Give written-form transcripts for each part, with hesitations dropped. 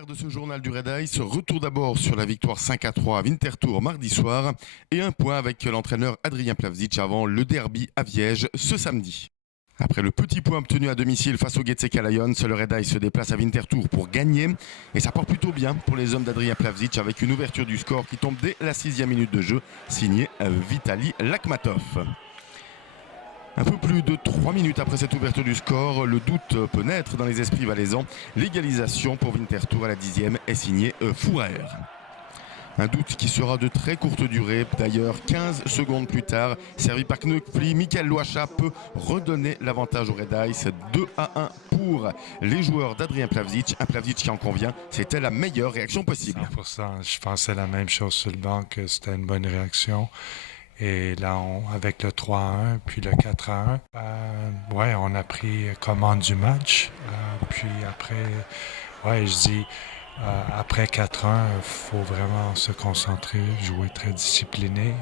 sommaire de ce journal du Red Ice, retour d'abord sur la victoire 5-3 à Winterthur mardi soir et un point avec l'entraîneur Adrien Plavsic avant le derby à Viège ce samedi. Après le petit point obtenu à domicile face au Getseka Lions, le Red Ice se déplace à Winterthur pour gagner et ça part plutôt bien pour les hommes d'Adrien Plavsic avec une ouverture du score qui tombe dès la 6e minute de jeu, signé Vitali Lakhmatov. Un peu plus de 3 minutes après cette ouverture du score, le doute peut naître dans les esprits valaisans. L'égalisation pour Winterthur à la 10e est signée Fourer. Un doute qui sera de très courte durée. D'ailleurs, 15 secondes plus tard, servi par Knöckfli, Michael Loacha peut redonner l'avantage au Red Ice. 2-1 pour les joueurs d'Adrien Plavsic. Un Plavsic qui en convient, c'était la meilleure réaction possible. 100%, je pensais la même chose sur le banc, que c'était une bonne réaction. Et là, avec le 3-1, puis le 4-1, on a pris commande du match. Puis après, je dis, après 4-1, il faut vraiment se concentrer, jouer très discipliné.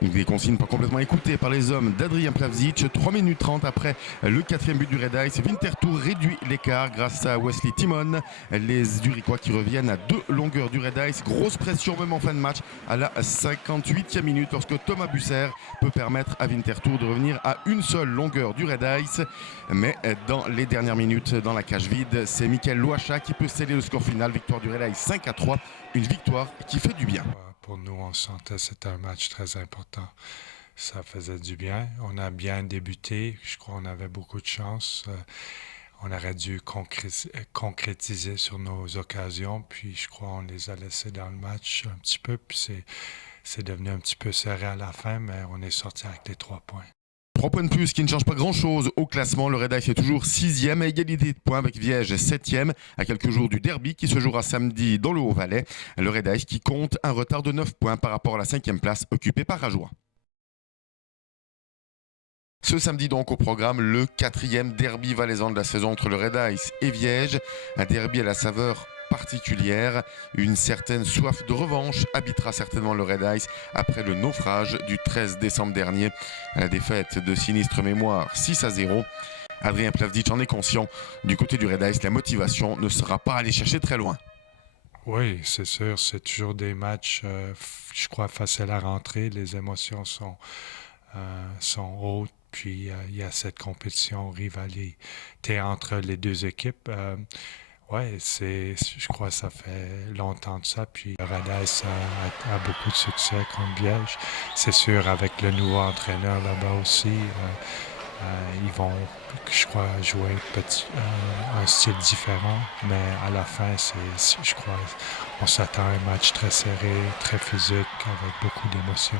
Des consignes pas complètement écoutées par les hommes d'Adrien Plavsic. 3 minutes 30 après le 4e but du Red Ice, Winterthur réduit l'écart grâce à Wesley Timon. Les Zurichois qui reviennent à 2 longueurs du Red Ice. Grosse pression même en fin de match à la 58e minute lorsque Thomas Busser peut permettre à Winterthur de revenir à une seule longueur du Red Ice. Mais dans les dernières minutes, dans la cage vide, c'est Michael Loacha qui peut sceller le score final. Victoire du Red Ice 5-3. Une victoire qui fait du bien. Pour nous, on sentait que c'était un match très important. Ça faisait du bien. On a bien débuté. Je crois qu'on avait beaucoup de chance. On aurait dû concrétiser sur nos occasions. Puis je crois qu'on les a laissés dans le match un petit peu. Puis c'est devenu un petit peu serré à la fin, mais on est sorti avec les 3 points. 3 points de plus qui ne changent pas grand-chose au classement. Le Red Ice est toujours 6e à égalité de points avec Viège 7e à quelques jours du derby qui se jouera samedi dans le Haut-Valais. Le Red Ice qui compte un retard de 9 points par rapport à la 5e place occupée par Rajoie. Ce samedi donc au programme, le 4e derby valaisan de la saison entre le Red Ice et Viège. Un derby à la saveur particulière. Une certaine soif de revanche habitera certainement le Red Ice après le naufrage du 13 décembre dernier. À la défaite de sinistre mémoire 6-0. Adrien Plavsic en est conscient. Du côté du Red Ice, la motivation ne sera pas aller chercher très loin. Oui, c'est sûr. C'est toujours des matchs, je crois, faciles à rentrer. Les émotions sont hautes. Puis il y a cette compétition, rivalité entre les deux équipes. Je crois que ça fait longtemps de ça. Puis le Red Ice a beaucoup de succès contre Liège. C'est sûr, avec le nouveau entraîneur là-bas aussi, ils vont, je crois, jouer un style différent. Mais à la fin, je crois, on s'attend à un match très serré, très physique, avec beaucoup d'émotions.